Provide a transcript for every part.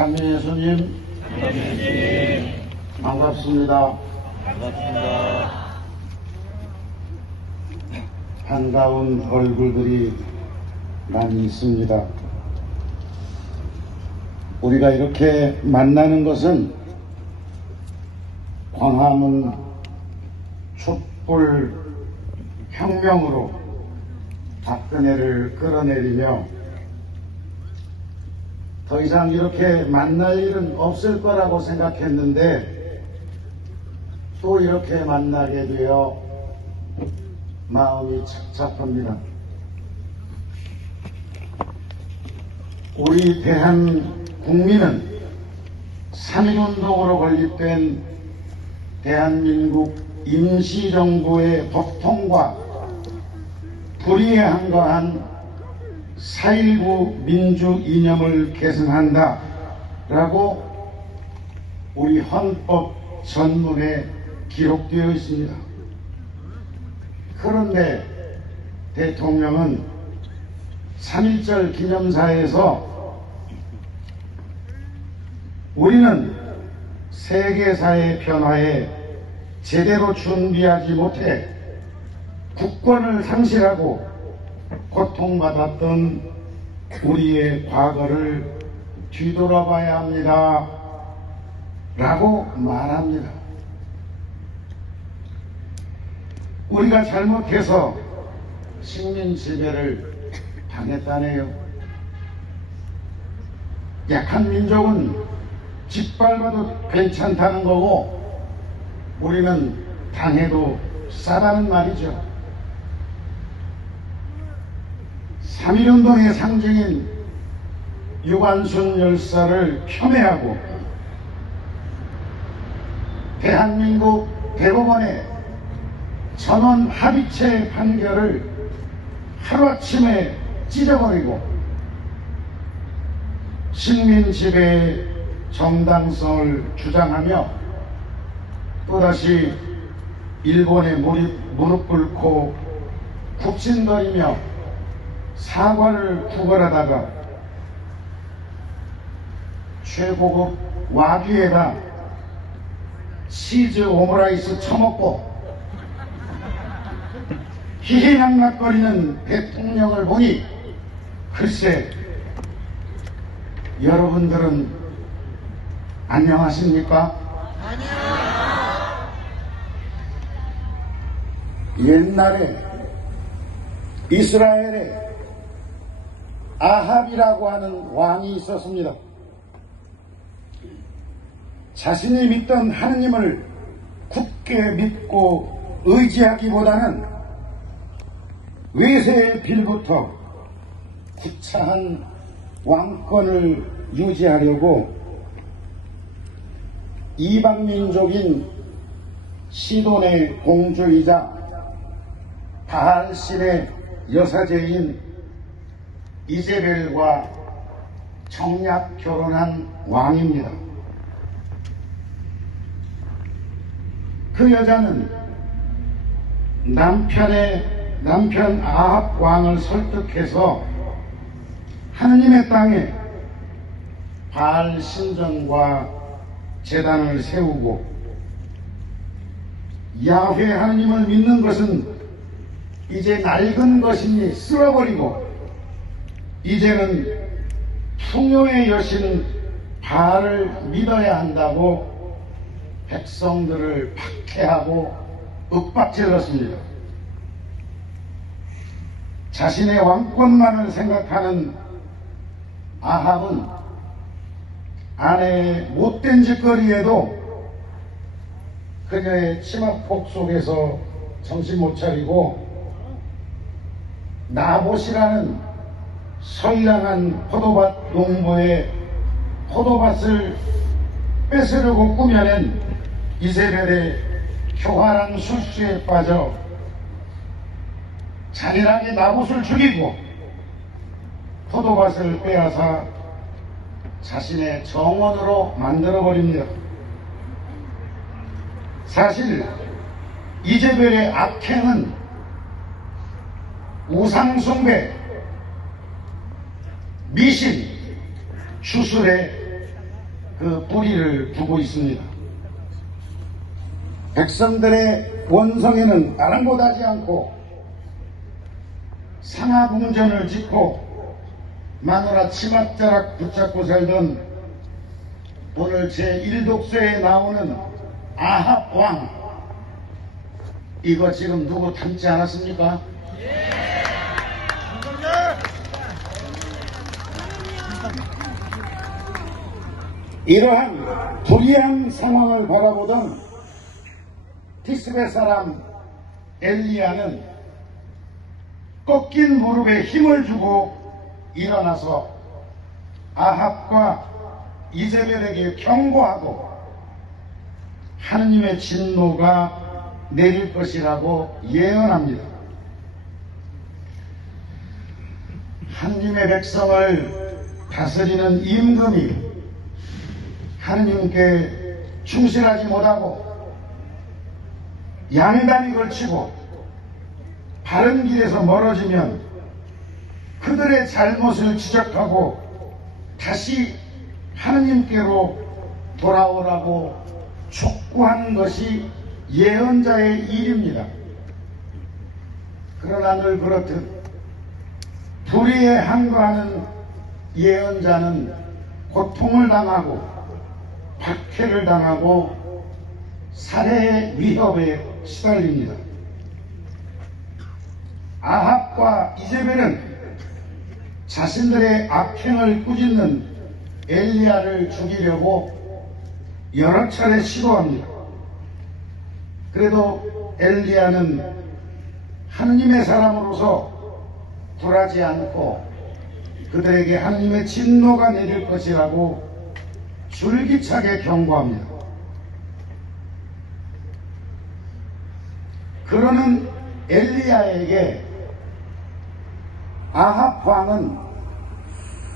장미 예수님, 반갑습니다. 반갑습니다. 반가운 얼굴들이 많이 있습니다. 우리가 이렇게 만나는 것은 광화문 촛불 혁명으로 박근혜를 끌어내리며 더 이상 이렇게 만날 일은 없을 거라고 생각했는데 또 이렇게 만나게 되어 마음이 착잡합니다. 우리 대한국민은 3.1운동으로 건립된 대한민국 임시정부의 법통과 불의에 한거한 4.19 민주 이념을 계승한다 라고 우리 헌법 전문에 기록되어 있습니다. 그런데 대통령은 3.1절 기념사에서 우리는 세계사의 변화에 제대로 준비하지 못해 국권을 상실하고 고통받았던 우리의 과거를 뒤돌아봐야 합니다 라고 말합니다. 우리가 잘못해서 식민지배를 당했다네요. 약한 민족은 짓밟아도 괜찮다는 거고 우리는 당해도 싸다는 말이죠. 3.1운동의 상징인 유관순 열사를 폄훼하고 대한민국 대법원의 전원 합의체 판결을 하루아침에 찢어버리고 식민지배의 정당성을 주장하며 또다시 일본에 무릎 꿇고 굽신거리며 사과를 구걸하다가 최고급 와규에다 치즈 오므라이스 처먹고 희희낙낙거리는 대통령을 보니 글쎄 여러분들은 안녕하십니까? 옛날에 이스라엘에 아합이라고 하는 왕이 있었습니다. 자신이 믿던 하느님을 굳게 믿고 의지하기보다는 외세의 빌부터 구차한 왕권을 유지하려고 이방민족인 시돈의 공주이자 바알신의 여사제인 이제벨과 정략 결혼한 왕입니다. 그 여자는 남편 아합 왕을 설득해서 하느님의 땅에 바알 신전과 제단을 세우고 야훼 하느님을 믿는 것은 이제 낡은 것이니 쓸어버리고 이제는 풍요의 여신 바알을 믿어야 한다고 백성들을 박해하고 윽박질렀습니다. 자신의 왕권만을 생각하는 아합은 아내의 못된 짓거리에도 그녀의 치마폭 속에서 정신 못 차리고 나봇이라는 선량한 포도밭 농부의 포도밭을 뺏으려고 꾸며낸 이세벨의 교활한 술수에 빠져 잔인하게 나봇을 죽이고 포도밭을 빼앗아 자신의 정원으로 만들어버립니다. 사실 이재벨의 악행은 우상숭배, 미신, 주술에 그 뿌리를 두고 있습니다. 백성들의 원성에는 아랑곳하지 않고 상하궁전을 짓고 마누라 치맛자락 붙잡고 살던 오늘 제1독서에 나오는 아합 왕, 이거 지금 누구 닮지 않았습니까? 이러한 불리한 상황을 바라보던 티스베 사람 엘리야는 꺾인 무릎에 힘을 주고 일어나서 아합과 이세벨에게 경고하고 하느님의 진노가 내릴 것이라고 예언합니다. 하느님의 백성을 다스리는 임금이 하느님께 충실하지 못하고 양단이 걸치고 바른 길에서 멀어지면 그들의 잘못을 지적하고 다시 하느님께로 돌아오라고 촉구하는 것이 예언자의 일입니다. 그러나 늘 그렇듯 불의에 항거하는 예언자는 고통을 당하고 박해를 당하고 살해의 위협에 시달립니다. 아합과 이세벨은 자신들의 악행을 꾸짖는 엘리야를 죽이려고 여러 차례 시도합니다. 그래도 엘리야는 하느님의 사람으로서 굴하지 않고 그들에게 하느님의 진노가 내릴 것이라고 줄기차게 경고합니다. 그러는 엘리야에게 아합 왕은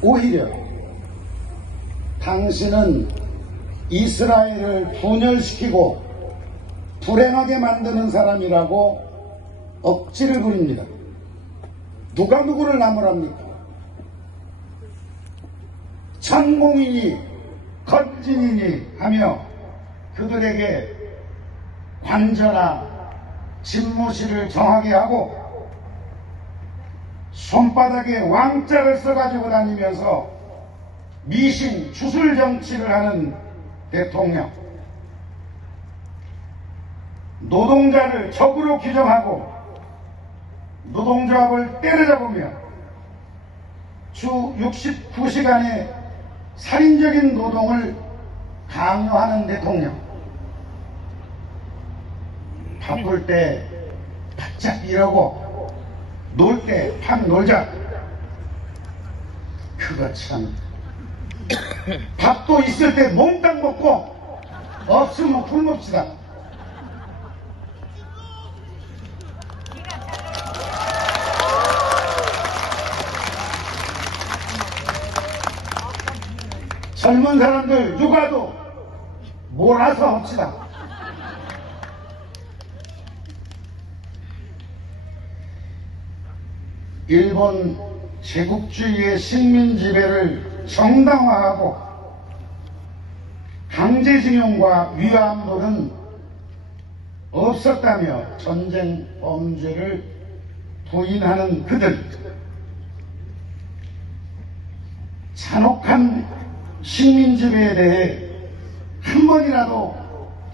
오히려 당신은 이스라엘을 분열시키고 불행하게 만드는 사람이라고 억지를 부립니다. 누가 누구를 나무랍니까? 천공이니 건진이니 하며 그들에게 관저나 집무실을 정하게 하고 손바닥에 왕자를 써가지고 다니면서 미신 주술 정치를 하는 대통령, 노동자를 적으로 규정하고 노동조합을 때려잡으며 주 69시간의 살인적인 노동을 강요하는 대통령, 바쁠 때 바짝 일하고 놀 때 팍 놀자. 그거 참, 밥도 있을 때 몽땅 먹고 없으면 굶읍시다. 젊은 사람들 육아도 몰아서 합시다. 일본 제국주의의 식민지배를 정당화하고 강제징용과 위안부는 없었다며 전쟁 범죄를 부인하는 그들, 잔혹한 식민지배에 대해 한 번이라도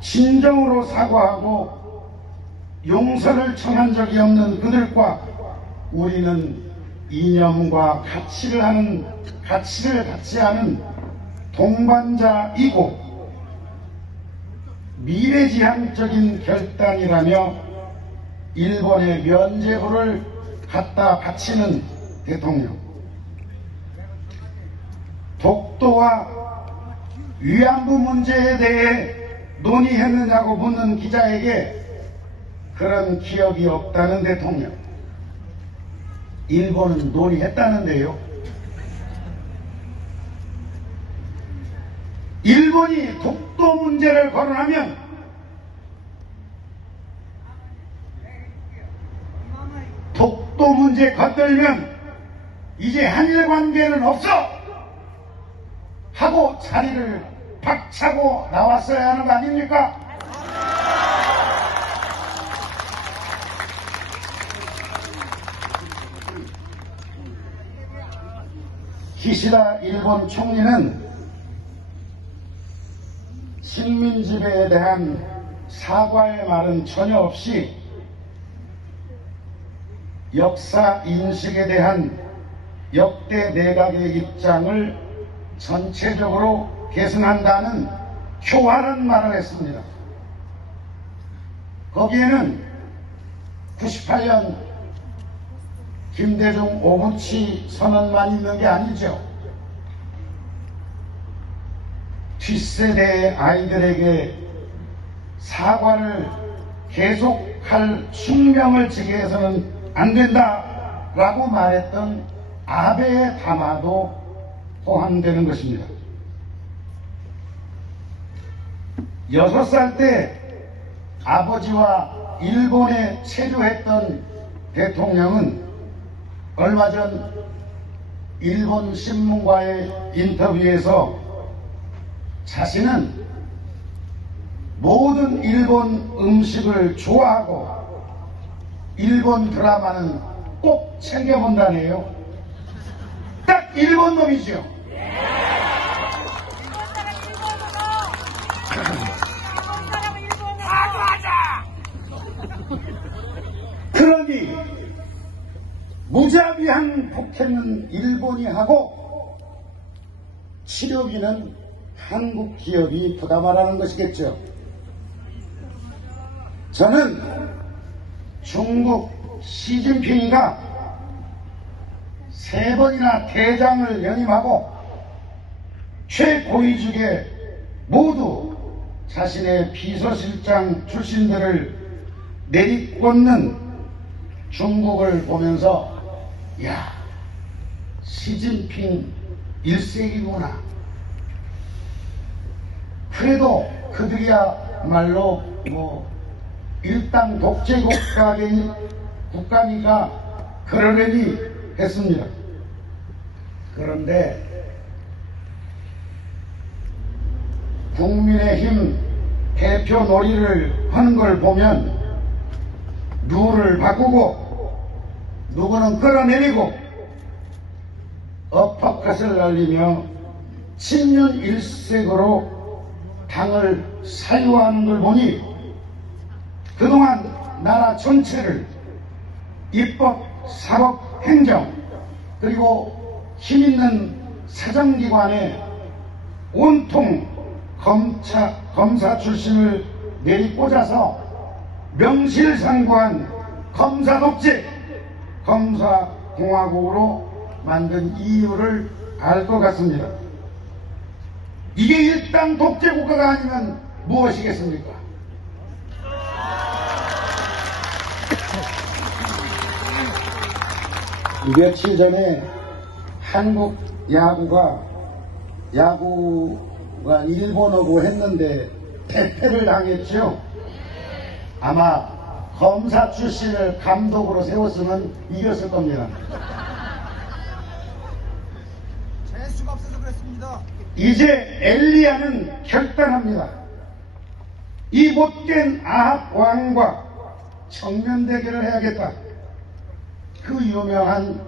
진정으로 사과하고 용서를 청한 적이 없는 그들과 우리는 이념과 가치를 같이 하는 동반자이고 미래지향적인 결단이라며 일본의 면죄부를 갖다 바치는 대통령, 독도와 위안부 문제에 대해 논의했느냐고 묻는 기자에게 그런 기억이 없다는 대통령. 일본은 논의했다는데요. 일본이 독도 문제를 거론하면 독도 문제 건들면 이제 한일 관계는 없어 하고 자리를 박차고 나왔어야 하는 거 아닙니까? 기시다 일본 총리는 식민지배에 대한 사과의 말은 전혀 없이 역사 인식에 대한 역대 내각의 입장을 전체적으로 계승한다는 교활한 말을 했습니다. 거기에는 98년 김대중 오부치 선언만 있는 게 아니죠. 뒷세대의 아이들에게 사과를 계속할 숙명을 지게 해서는 안 된다라고 말했던 아베의 담화도 포함되는 것입니다. 6살 때 아버지와 일본에 체류했던 대통령은 얼마 전 일본 신문과의 인터뷰에서 자신은 모든 일본 음식을 좋아하고 일본 드라마는 꼭 챙겨본다네요. 딱 일본 놈이죠. 그러니 무자비한 폭행은 일본이 하고 치료비는 한국 기업이 부담하라는 것이겠죠. 저는 중국 시진핑이가 3번이나 대장을 연임하고 최고위직에 모두 자신의 비서실장 출신들을 내리꽂는 중국을 보면서 야, 시진핑 1세기구나. 그래도 그들이야말로 일당 독재 국가니까 그러려니 했습니다. 그런데 국민의힘 대표 놀이를 하는 걸 보면 룰을 바꾸고 누구는 끌어내리고 어퍼컷을 날리며 친윤일색으로 당을 사유하는 걸 보니 그동안 나라 전체를 입법, 사법, 행정 그리고 힘있는 사정기관에 온통 검사 출신을 내리꽂아서 명실상부한 검사 독재, 검사공화국으로 만든 이유를 알 것 같습니다. 이게 일당 독재 국가가 아니면 무엇이겠습니까? 며칠 전에 한국 야구가 일본하고 했는데 대패를 당했죠. 아마 검사 출신을 감독으로 세웠으면 이겼을 겁니다. 재수가 없어서 그랬습니다. 이제 엘리야는 결단합니다. 이 못된 아합 왕과 정면 대결을 해야겠다. 그 유명한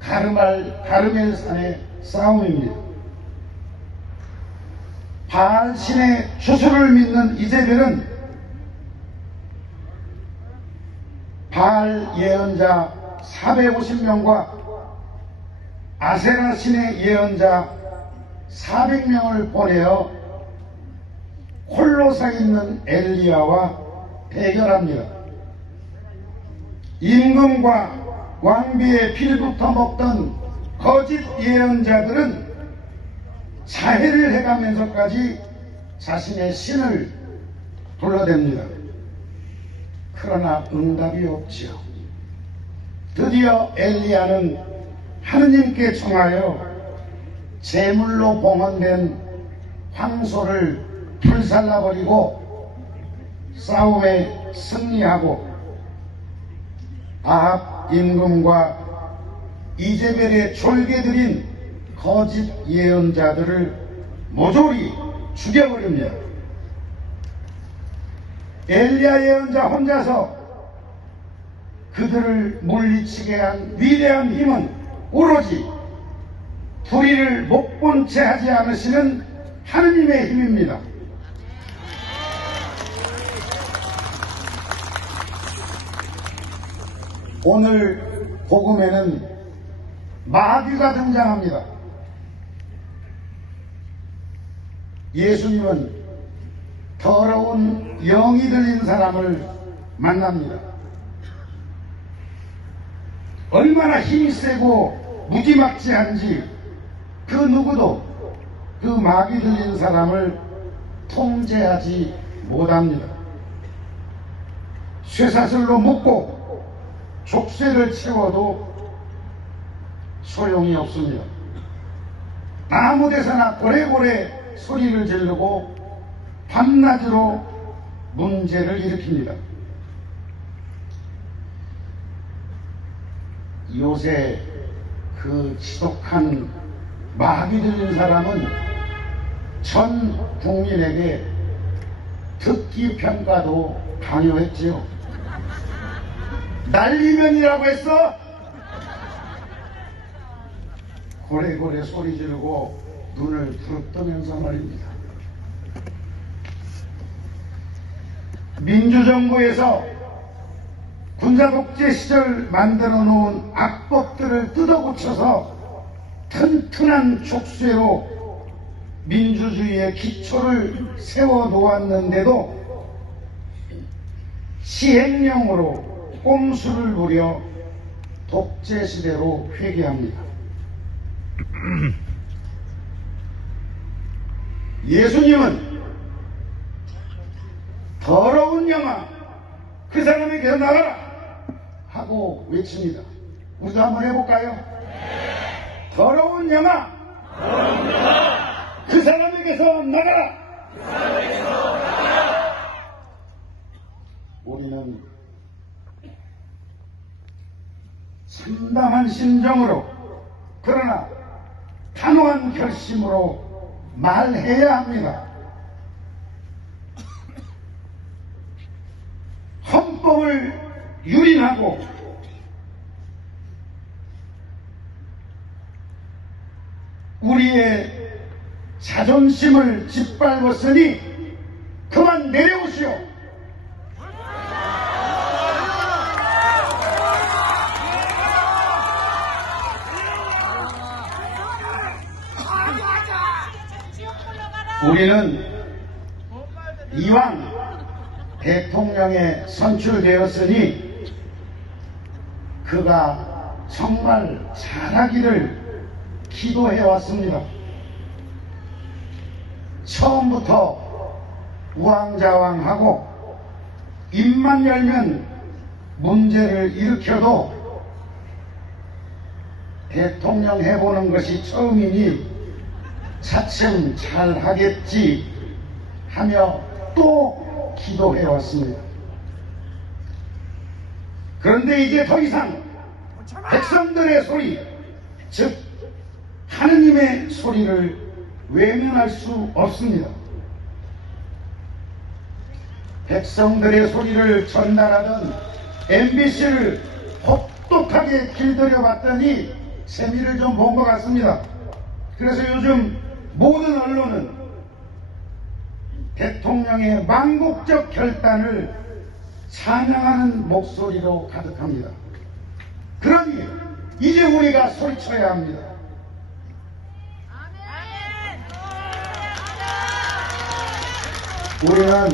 가르멜산의 싸움입니다. 바알 신의 주술을 믿는 이재벨은 바알 예언자 450명과 아세라 신의 예언자 400명을 보내어 홀로 서 있는 엘리야와 대결합니다. 임금과 왕비의 필부터 먹던 거짓 예언자들은 자해를 해가면서까지 자신의 신을 불러댑니다. 그러나 응답이 없지요. 드디어 엘리야는 하느님께 청하여 제물로 봉헌된 황소를 불살라버리고 싸움에 승리하고 아합 임금과 이제벨의 졸개들인 거짓 예언자들을 모조리 죽여버립니다. 엘리야 예언자 혼자서 그들을 물리치게 한 위대한 힘은 오로지 불의를 못 본 채 하지 않으시는 하느님의 힘입니다. 오늘 복음에는 마귀가 등장합니다. 예수님은 더러운 영이 들린 사람을 만납니다. 얼마나 힘이 세고 무지막지한지 그 누구도 그 마귀 들린 사람을 통제하지 못합니다. 쇠사슬로 묶고 족쇄를 채워도 소용이 없습니다. 아무 데서나 고래고래 소리를 지르고 밤낮으로 문제를 일으킵니다. 요새 그 지독한 마귀 들린 사람은 전 국민에게 듣기 평가도 강요했지요. 날리면이라고 했어? 고래고래 소리 지르고 눈을 부릅뜨면서 말입니다. 민주정부에서 군사독재 시절 만들어 놓은 악법들을 뜯어고쳐서 튼튼한 족쇄로 민주주의의 기초를 세워 놓았는데도 시행령으로 꼼수를 부려 독재 시대로 회귀합니다. 예수님은 더러운 영아 그 사람에게서 나가라 하고 외칩니다. 우리도 한번 해볼까요? 더러운 영아 그 사람에게서 나가라. 우리는 참담한 심정으로 그러나 단호한 결심으로 말해야 합니다. 헌법을 유린하고 우리의 자존심을 짓밟았으니 그만 내려오시오. 우리는 이왕 대통령에 선출되었으니 그가 정말 잘하기를 기도해왔습니다. 처음부터 우왕좌왕하고 입만 열면 문제를 일으켜도 대통령 해보는 것이 처음이니 차츰 잘하겠지 하며 또 기도해왔습니다. 그런데 이제 더 이상 백성들의 소리, 즉 하느님의 소리를 외면할 수 없습니다. 백성들의 소리를 전달하던 MBC를 혹독하게 길들여봤더니 재미를 좀 본 것 같습니다. 그래서 요즘 모든 언론은 대통령의 망국적 결단을 찬양하는 목소리로 가득합니다. 그러니 이제 우리가 소리쳐야 합니다. 우리는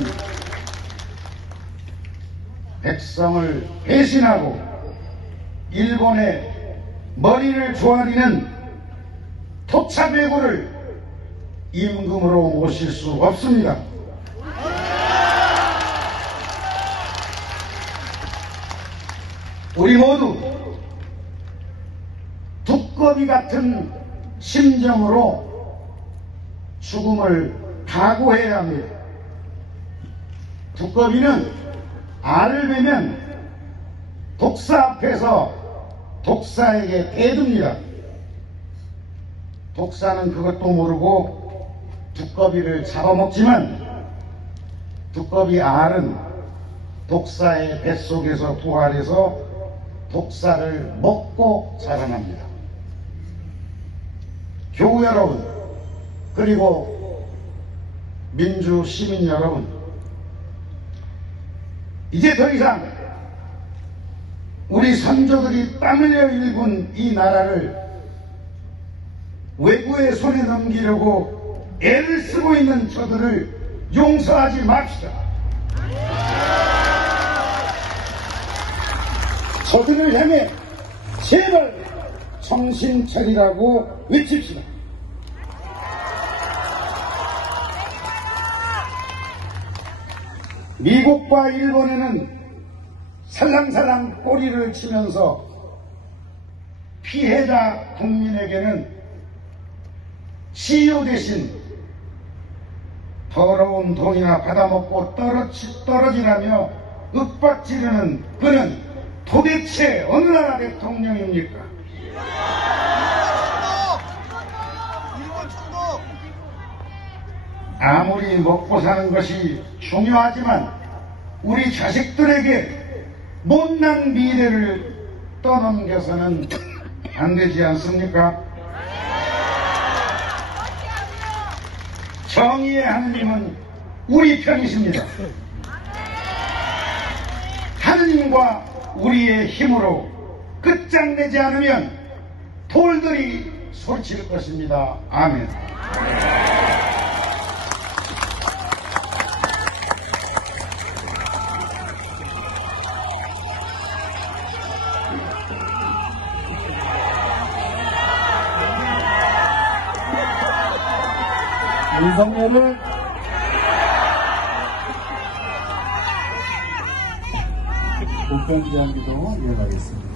백성을 배신하고 일본의 머리를 조아리는 토착외구를 임금으로 모실 수 없습니다. 우리 모두 두꺼비 같은 심정으로 죽음을 각오해야 합니다. 두꺼비는 알을 베면 독사 앞에서 독사에게 대듭니다. 독사는 그것도 모르고 두꺼비를 잡아먹지만 두꺼비 알은 독사의 뱃속에서 부활해서 독사를 먹고 자라납니다. 교우 여러분, 그리고 민주 시민 여러분, 이제 더 이상 우리 선조들이 땀 흘려 일군 이 나라를 외구의 손에 넘기려고 애를 쓰고 있는 저들을 용서하지 맙시다. 저들을 향해 제발 정신 차리라고 외칩시다. 미국과 일본에는 살랑살랑 꼬리를 치면서 피해자 국민에게는 치유 대신 더러운 돈이나 받아먹고 떨어지라며 윽박지르는 그는 도대체 어느 나라 대통령입니까? 일본 총독! 아무리 먹고 사는 것이 중요하지만 우리 자식들에게 못난 미래를 떠넘겨서는 안 되지 않습니까? 정의의 하느님은 우리 편이십니다. 하느님과 우리의 힘으로 끝장내지 않으면 돌들이 소리칠 것입니다. 아멘. 윤석열을 본편지한 기도 이어가겠습니다.